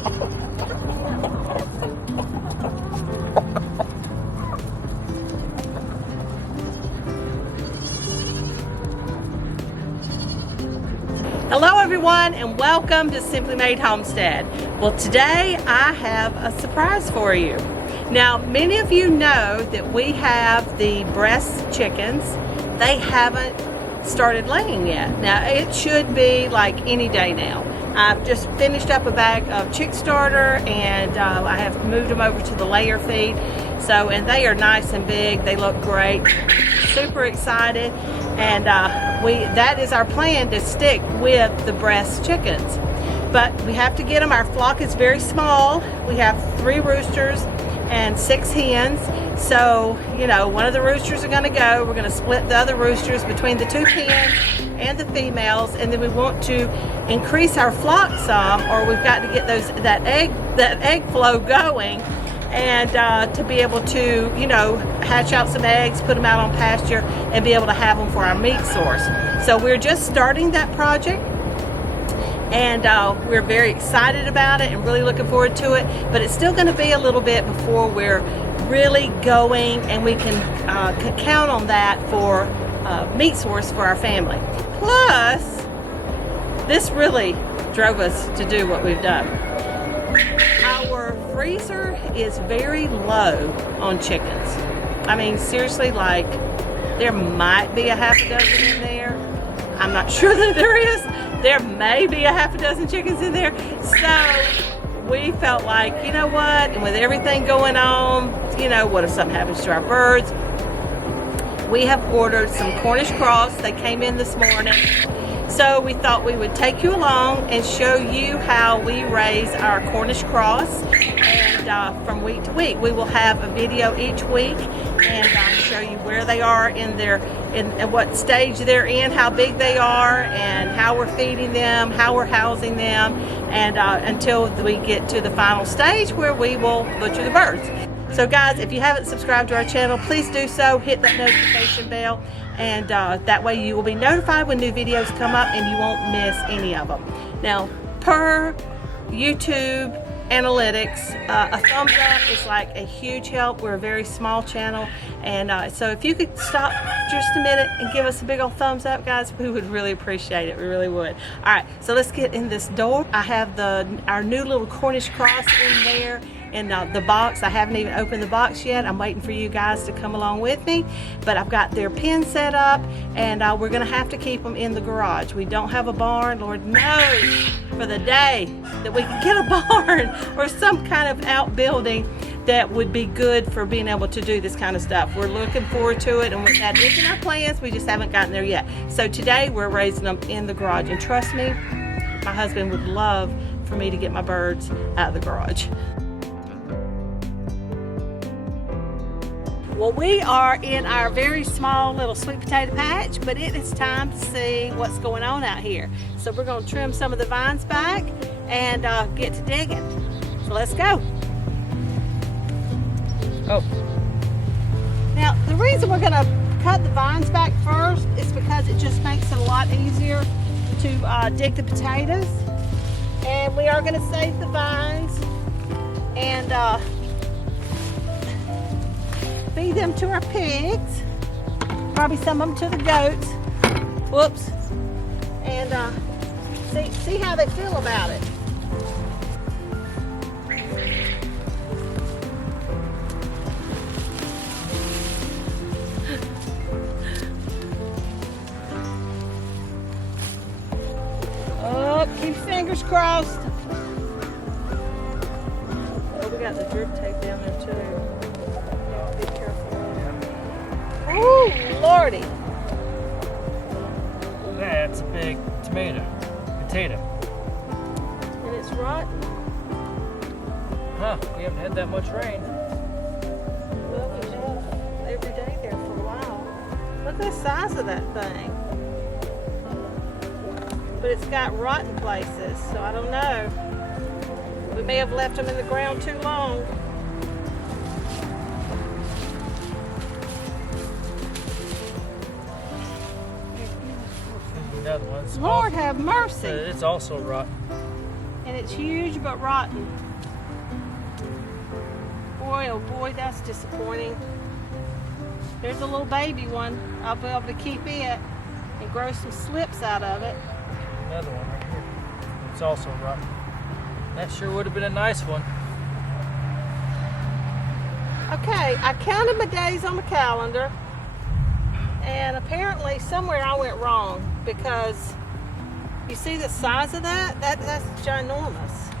Hello everyone and welcome to Simply Made Homestead. Well, today I have a surprise for you. Now, many of you know that we have the breast chickens. They haven't started laying yet. Now, it should be like any day now. I've just finished up a bag of chick starter and I have moved them over to the layer feed. And they are nice and big. They look great. Super excited. And that is our plan, to stick with the breast chickens. But we have to get them. Our flock is very small. We have 3 roosters and 6 hens. So, you know, one of the roosters are going to go. We're going to split the other roosters between the 2 hens and the females, and then we want to increase our flock some, or we've got to get that egg flow going, and to be able to, you know, hatch out some eggs, put them out on pasture, and be able to have them for our meat source. So we're just starting that project, and we're very excited about it and really looking forward to it. But it's still going to be a little bit before we're really going, and we can count on that for meat source for our family. Plus, this really drove us to do what we've done. Our freezer is very low on chickens. I mean, seriously, like, there might be a half a dozen in there. I'm not sure that there is. There may be a half a dozen chickens in there. So we felt like, you know what, and with everything going on, you know, what if something happens to our birds? We have ordered some Cornish Cross. They came in this morning. So we thought we would take you along and show you how we raise our Cornish Cross. And from week to week, we will have a video each week and show you where they are in what stage they're in, how big they are, and how we're feeding them, how we're housing them, and until we get to the final stage where we will butcher the birds. So guys, if you haven't subscribed to our channel, please do so. Hit that notification bell, and that way you will be notified when new videos come up and you won't miss any of them. Now, per YouTube analytics, a thumbs up is like a huge help. We're a very small channel, and so if you could stop just a minute and give us a big old thumbs up, guys, we would really appreciate it. We really would. All right, so let's get in this door. I have our new little Cornish Cross in there. In the box. I haven't even opened the box yet. I'm waiting for you guys to come along with me, but I've got their pen set up, and we're gonna have to keep them in the garage. We don't have a barn. Lord knows for the day that we can get a barn or some kind of outbuilding that would be good for being able to do this kind of stuff. We're looking forward to it, and that is in our plans. We just haven't gotten there yet. So today we're raising them in the garage, and trust me, my husband would love for me to get my birds out of the garage. Well, we are in our very small little sweet potato patch, but it is time to see what's going on out here. So we're going to trim some of the vines back and get to digging. So let's go. Oh. Now, the reason we're going to cut the vines back first is because it just makes it a lot easier to dig the potatoes. And we are going to save the vines and feed them to our pigs, probably some of them to the goats. Whoops. And see how they feel about it. Oh, keep your fingers crossed. Oh, we got the drip tape down there too. Be careful. Oh, Lordy. That's a big potato. And it's rotten. Huh, we haven't had that much rain. Well, we have every day there for a while. Look at the size of that thing. But it's got rotten places, so I don't know. We may have left them in the ground too long. Another one's Lord have mercy. It's also rotten. And it's huge but rotten. Boy, oh boy, that's disappointing. There's a little baby one. I'll be able to keep it and grow some slips out of it. Another one right here. It's also rotten. That sure would have been a nice one. Okay, I counted my days on the calendar, and apparently somewhere I went wrong, because you see the size of that? That's ginormous.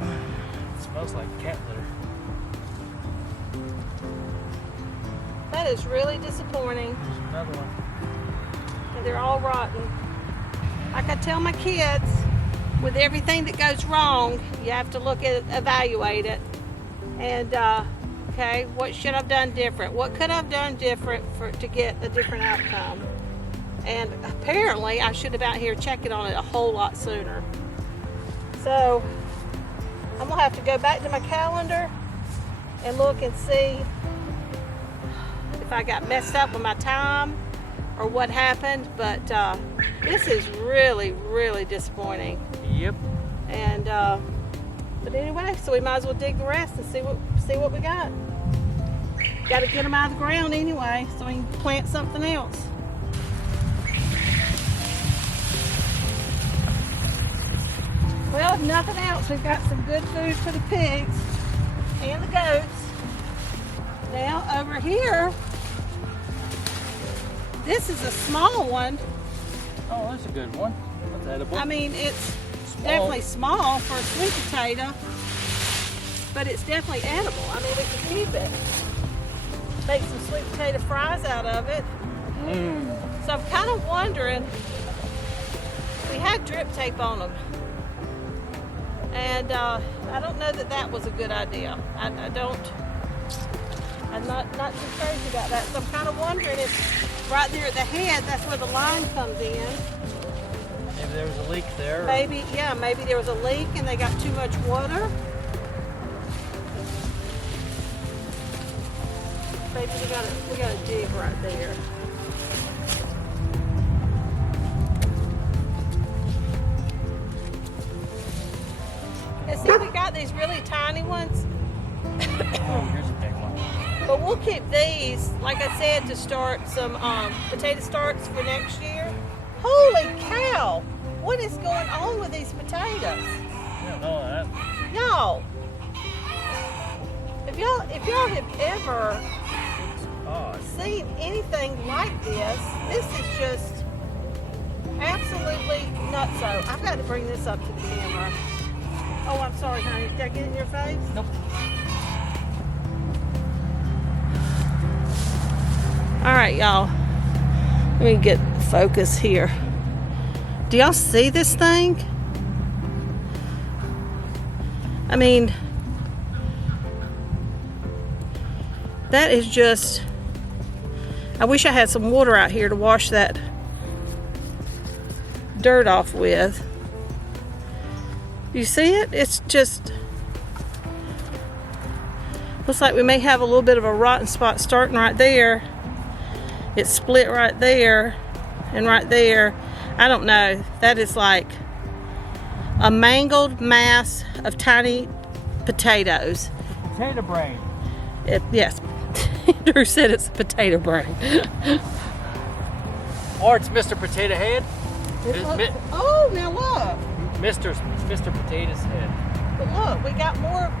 It smells like cat litter. That is really disappointing. There's another one. And they're all rotten. Like I tell my kids, with everything that goes wrong, you have to look at it, evaluate it. And, okay, what should I have done different? What could I have done different to get a different outcome? And apparently, I should have been out here checking on it a whole lot sooner. So, I'm going to have to go back to my calendar and look and see if I got messed up with my time or what happened. But this is really, really disappointing. Yep. And, but anyway, so we might as well dig the rest and see what we got. Got to get them out of the ground anyway, so we can plant something else. Well, if nothing else, we've got some good food for the pigs and the goats. Now over here, this is a small one. Oh, that's a good one. That's edible. I mean, it's definitely small for a sweet potato, but it's definitely edible. I mean, we can keep it. Make some sweet potato fries out of it. So I'm kind of wondering, we had drip tape on them, and I don't know that was a good idea. I'm not too crazy about that. So I'm kind of wondering if right there at the head, that's where the line comes in. Maybe there was a leak there. Maybe there was a leak and they got too much water. Maybe we gotta dig right there. And see, we got these really tiny ones. Oh, here's a big one. But we'll keep these, like I said, to start some potato starts for next year. Holy cow! What is going on with these potatoes? I don't know that. Y'all, if y'all have ever seen anything like this, this is just absolutely nutso. I've got to bring this up to the camera. Oh, I'm sorry, honey. Did I get it in your face? Nope. All right, y'all. Let me get focus here. Do y'all see this thing? I mean, that is just, I wish I had some water out here to wash that dirt off with. You see it? It's just, looks like we may have a little bit of a rotten spot starting right there. It's split right there and right there. I don't know. That is like a mangled mass of tiny potatoes. Potato brain. Yes. Drew said it's a potato brain. Or it's Mr. Potato Head. Oh, now look. Mr. Potato's Head. But look, we got more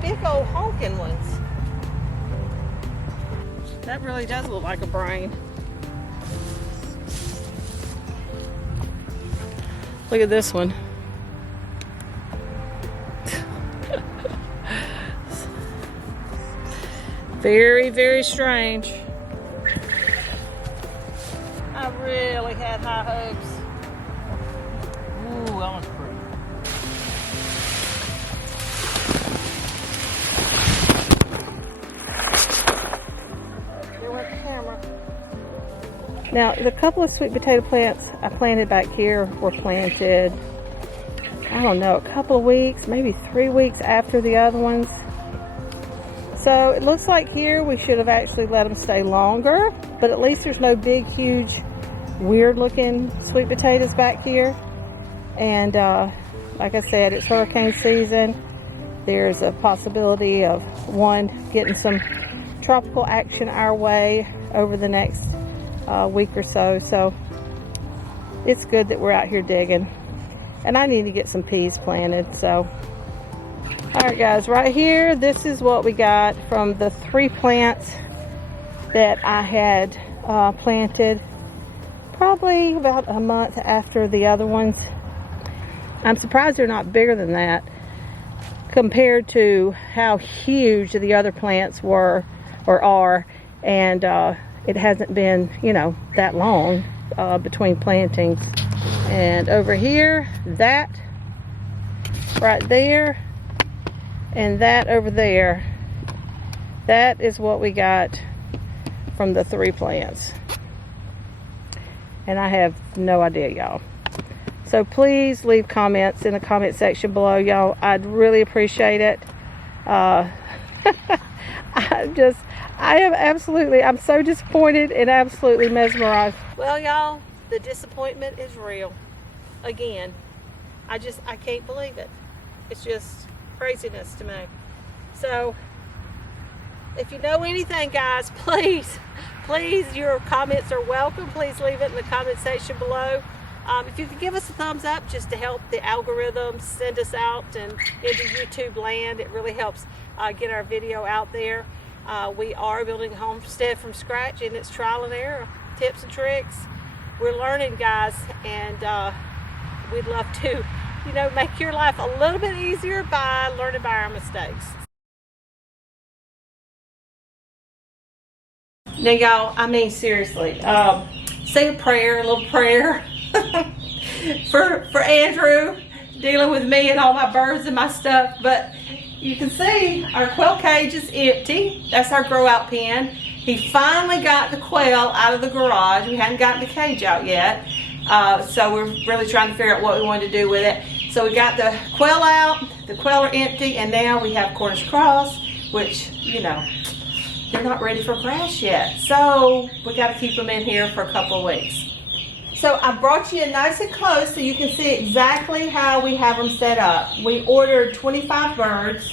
big old honking ones. That really does look like a brain. Look at this one. Very, very strange. I really had high hopes. Ooh, that one's pretty. There went the camera. Now, the couple of sweet potato plants I planted back here were planted, I don't know, a couple of weeks, maybe 3 weeks after the other ones. So it looks like here we should have actually let them stay longer, but at least there's no big, huge, weird looking sweet potatoes back here. And like I said, it's hurricane season. There's a possibility of getting some tropical action our way over the next week or so. So it's good that we're out here digging. And I need to get some peas planted. So, all right, guys, right here, this is what we got from the 3 plants that I had planted probably about a month after the other ones. I'm surprised they're not bigger than that compared to how huge the other plants were or are, and it hasn't been, you know, that long between plantings. And over here, that right there and that over there, that is what we got from the 3 plants. And I have no idea, y'all. So please leave comments in the comment section below, y'all. I'd really appreciate it. I'm so disappointed and absolutely mesmerized. Well, y'all, the disappointment is real. Again, I can't believe it. It's just craziness to me. So if you know anything, guys, please, your comments are welcome. Please leave it in the comment section below. If you could give us a thumbs up just to help the algorithm send us out and into YouTube land, it really helps get our video out there. We are building a homestead from scratch, and it's trial and error, tips and tricks. We're learning, guys, and we'd love to, you know, make your life a little bit easier by learning by our mistakes. Now, y'all, I mean, seriously, say a little prayer for Andrew dealing with me and all my birds and my stuff. But you can see our quail cage is empty. That's our grow out pen. He finally got the quail out of the garage. We hadn't gotten the cage out yet. So we're really trying to figure out what we want to do with it. So we got the quail out, the quail are empty, and now we have Cornish Cross, which, you know, they're not ready for grass yet. So we got to keep them in here for a couple of weeks. So I brought you nice and close so you can see exactly how we have them set up. We ordered 25 birds.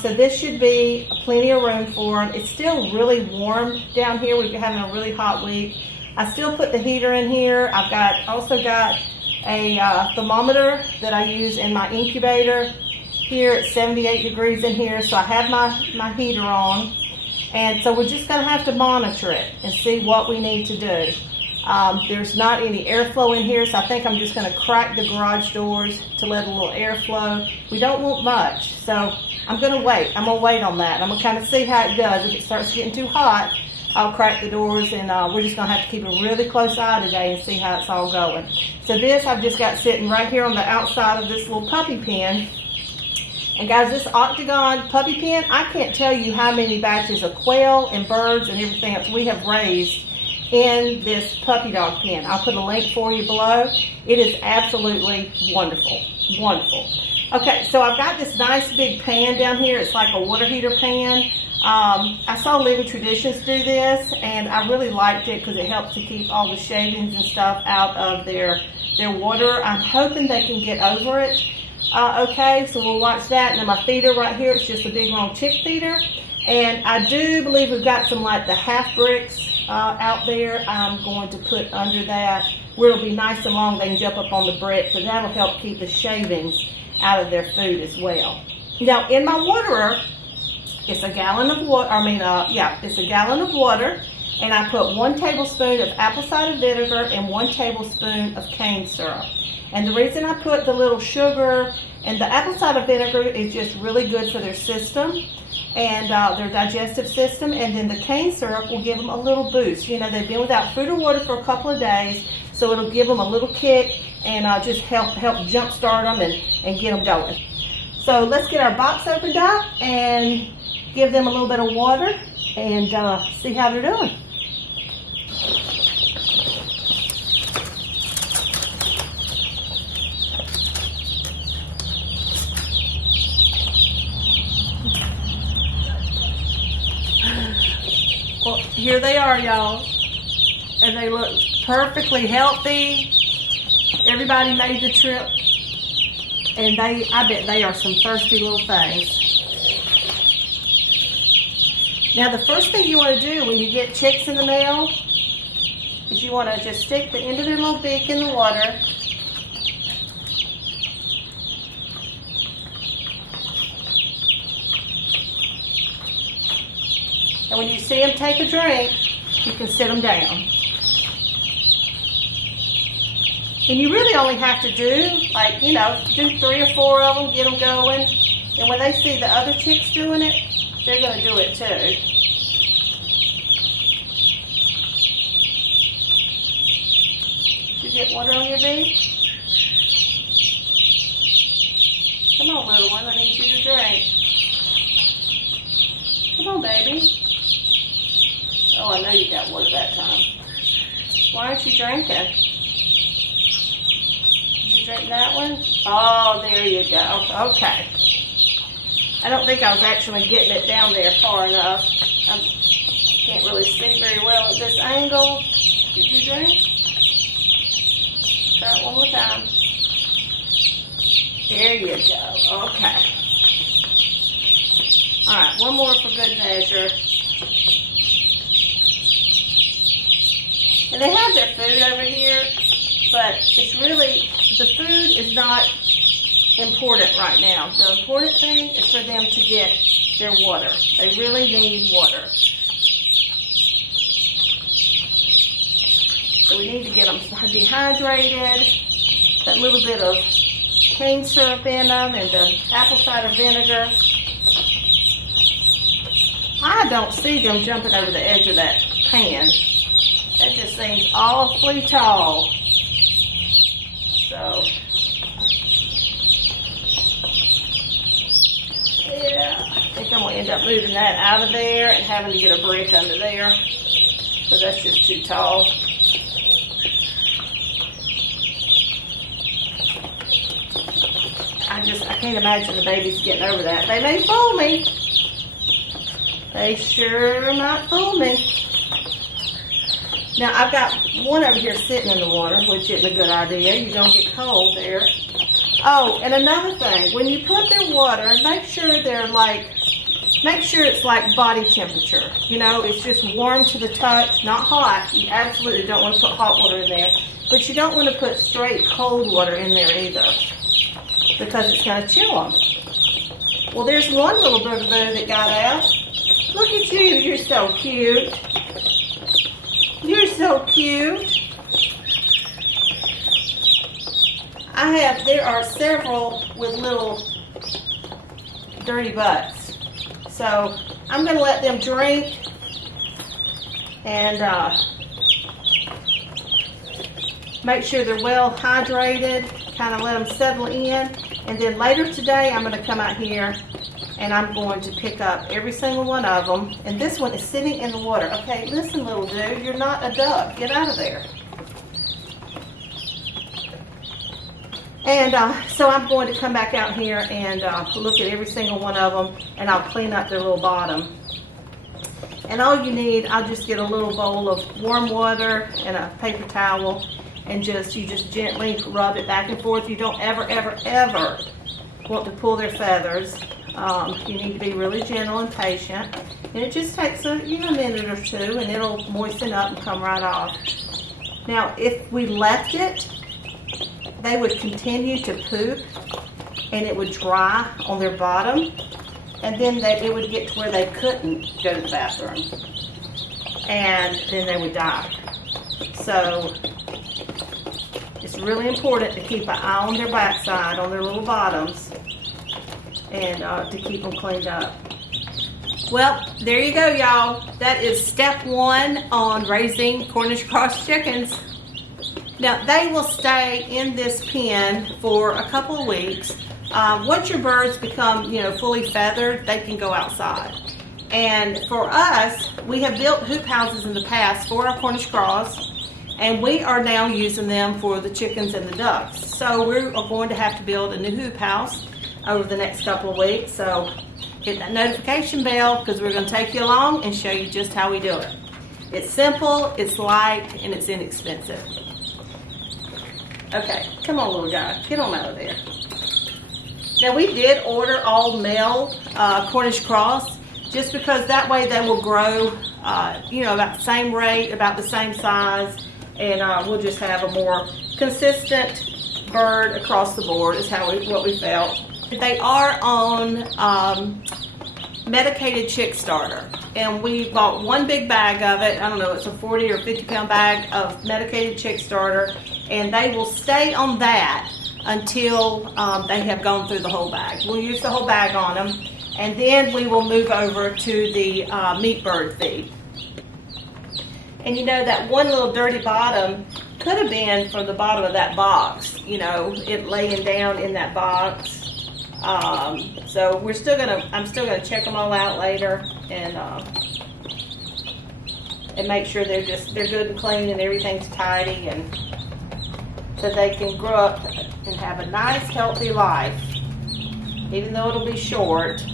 So this should be plenty of room for them. It's still really warm down here. We've been having a really hot week. I still put the heater in here. I've also got a thermometer that I use in my incubator. Here it's 78 degrees in here, so I have my heater on. And so we're just going to have to monitor it and see what we need to do. There's not any airflow in here, so I think I'm just going to crack the garage doors to let a little airflow. We don't want much, so I'm going to wait. I'm going to wait on that. I'm going to kind of see how it does. If it starts getting too hot, I'll crack the doors, and we're just going to have to keep a really close eye today and see how it's all going. So this I've just got sitting right here on the outside of this little puppy pen. And guys, this octagon puppy pen, I can't tell you how many batches of quail and birds and everything else we have raised in this puppy dog pen. I'll put a link for you below. It is absolutely wonderful, wonderful. Okay, so I've got this nice big pan down here. It's like a water heater pan. I saw Living Traditions do this, and I really liked it because it helps to keep all the shavings and stuff out of their water. I'm hoping they can get over it. Okay, so we'll watch that. And then my feeder right here, it's just a big long chick feeder. And I do believe we've got some like the half bricks out there. I'm going to put under that where it'll be nice and long. They can jump up on the brick, but that'll help keep the shavings out of their food as well. Now in my waterer, it's a gallon of water. It's a gallon of water, and I put 1 tablespoon of apple cider vinegar and 1 tablespoon of cane syrup. And the reason I put the little sugar and the apple cider vinegar is just really good for their system and their digestive system. And then the cane syrup will give them a little boost. You know, they've been without food or water for a couple of days, so it'll give them a little kick and just help jumpstart them and get them going. So let's get our box opened up and give them a little bit of water and see how they're doing. Well, here they are, y'all, and they look perfectly healthy. Everybody made the trip, and I bet they are some thirsty little things. Now the first thing you want to do when you get chicks in the mail is you want to just stick the end of their little beak in the water. And when you see them take a drink, you can sit them down. And you really only have to do, like, you know, do 3 or 4 of them, get them going. And when they see the other chicks doing it, they're going to do it too. Did you get water on your beak? Come on, little one, I need you to drink. Come on, baby. Oh, I know you got water that time. Why aren't you drinking? Did you drink that one? Oh, there you go. Okay. I don't think I was actually getting it down there far enough. I can't really see very well at this angle. Did you drink? Try it one more time. There you go. Okay. All right, one more for good measure. And they have their food over here, but it's really, the food is not important right now. The important thing is for them to get their water. They really need water. So we need to get them dehydrated, that little bit of cane syrup in them and the apple cider vinegar. I don't see them jumping over the edge of that pan. That just seems awfully tall. So, yeah, I think I'm going to end up moving that out of there and having to get a brick under there, because that's just too tall. I can't imagine the babies getting over that. They may fool me. They sure might fool me. Now, I've got one over here sitting in the water, which isn't a good idea. You're going to get cold there. Oh, and another thing, when you put their water, make sure it's like body temperature. You know, it's just warm to the touch, not hot. You absolutely don't want to put hot water in there. But you don't want to put straight cold water in there either, because it's going to chill them. Well, there's one little bugaboo that got out. Look at you, you're so cute. You're so cute. There are several with little dirty butts. So I'm going to let them drink and make sure they're well hydrated, kind of let them settle in. And then later today, I'm going to come out here and I'm going to pick up every single one of them. And this one is sitting in the water. Okay, listen, little dude, you're not a duck. Get out of there. And so I'm going to come back out here and look at every single one of them, and I'll clean up their little bottom. And all you need, I'll just get a little bowl of warm water and a paper towel, and you just gently rub it back and forth. You don't ever, ever, ever want to pull their feathers. You need to be really gentle and patient. And it just takes a minute or two, and it'll moisten up and come right off. Now, if we left it, they would continue to poop, and it would dry on their bottom, and then it would get to where they couldn't go to the bathroom, and then they would die. So it's really important to keep an eye on their backside, on their little bottoms, and to keep them cleaned up. Well, there you go, y'all. That is step 1 on raising Cornish Cross chickens. Now, they will stay in this pen for a couple of weeks. Once your birds become, fully feathered, they can go outside. And for us, we have built hoop houses in the past for our Cornish Cross, and we are now using them for the chickens and the ducks. So we're going to have to build a new hoop house over the next couple of weeks. So hit that notification bell, because we're going to take you along and show you just how we do it. It's simple, it's light, and it's inexpensive. Okay, come on, little guy. Get on out of there. Now, we did order all male Cornish Cross, just because that way they will grow, you know, about the same rate, about the same size, and we'll just have a more consistent bird across the board is what we felt. They are on medicated chick starter, and we bought one big bag of it. I don't know, it's a 40 or 50 pound bag of medicated chick starter, and they will stay on that until they have gone through the whole bag. We'll use the whole bag on them, and then we will move over to the meat bird feed. And you know, that one little dirty bottom could have been from the bottom of that box, you know, it laying down in that box. So I'm still gonna check them all out later and make sure they're good and clean and everything's tidy, and so they can grow up and have a nice healthy life. Even though it'll be short,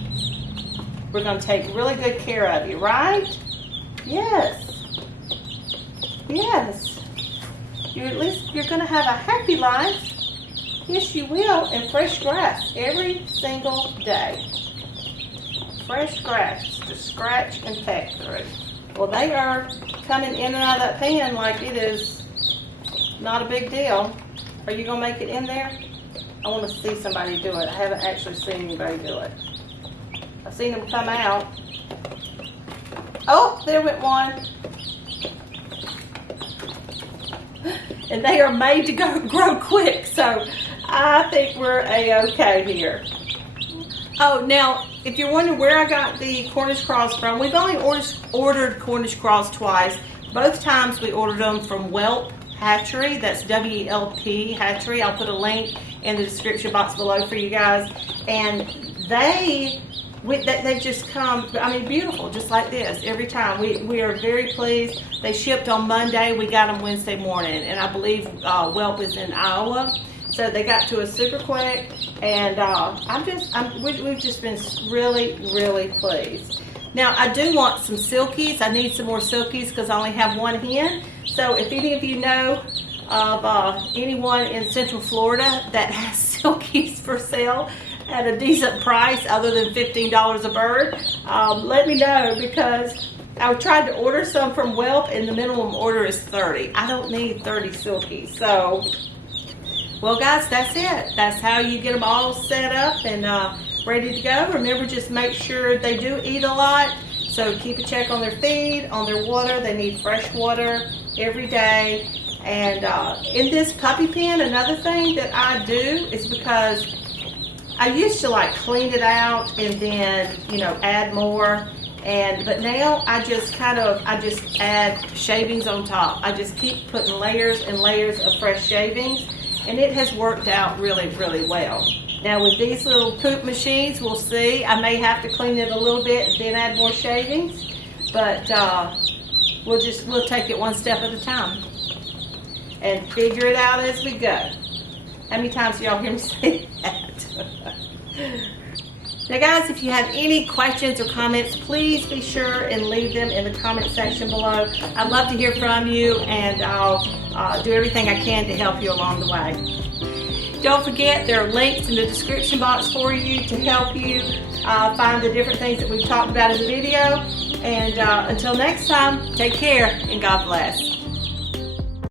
we're gonna take really good care of you, right? Yes. Yes. At least you're gonna have a happy life. Yes, you will, and fresh grass every single day. Fresh grass to scratch and peck through. Well, they are coming in and out of that pan like it is not a big deal. Are you going to make it in there? I want to see somebody do it. I haven't actually seen anybody do it. I've seen them come out. Oh, there went one. And they are made to grow quick, so I think we're A-okay here. Oh, now, if you're wondering where I got the Cornish Cross from, we've only ordered Cornish Cross twice. Both times we ordered them from Whelp Hatchery. That's W-E-L-P Hatchery. I'll put a link in the description box below for you guys. And they just come, I mean, beautiful, just like this every time. We are very pleased. They shipped on Monday. We got them Wednesday morning, and I believe Whelp is in Iowa. So they got to us super quick, and we've just been really, really pleased. Now, I do want some silkies. I need some more silkies because I only have one hen. So if any of you know of anyone in Central Florida that has silkies for sale at a decent price other than $15 a bird, let me know, because I tried to order some from Whelp and the minimum order is 30. I don't need 30 silkies. So, well guys, that's it. That's how you get them all set up and ready to go. Remember, just make sure they do eat a lot. So keep a check on their feed, on their water. They need fresh water every day. And in this puppy pen, another thing that I do is, because I used to like clean it out and then, you know, add more. But now I just add shavings on top. I just keep putting layers and layers of fresh shavings, and it has worked out really, really well. Now with these little poop machines, we'll see. I may have to clean it a little bit and then add more shavings, but we'll take it one step at a time and figure it out as we go. How many times do y'all hear me say that? Now guys, if you have any questions or comments, please be sure and leave them in the comment section below. I'd love to hear from you, and I'll do everything I can to help you along the way. Don't forget, there are links in the description box for you to help you find the different things that we've talked about in the video. And until next time, take care and God bless.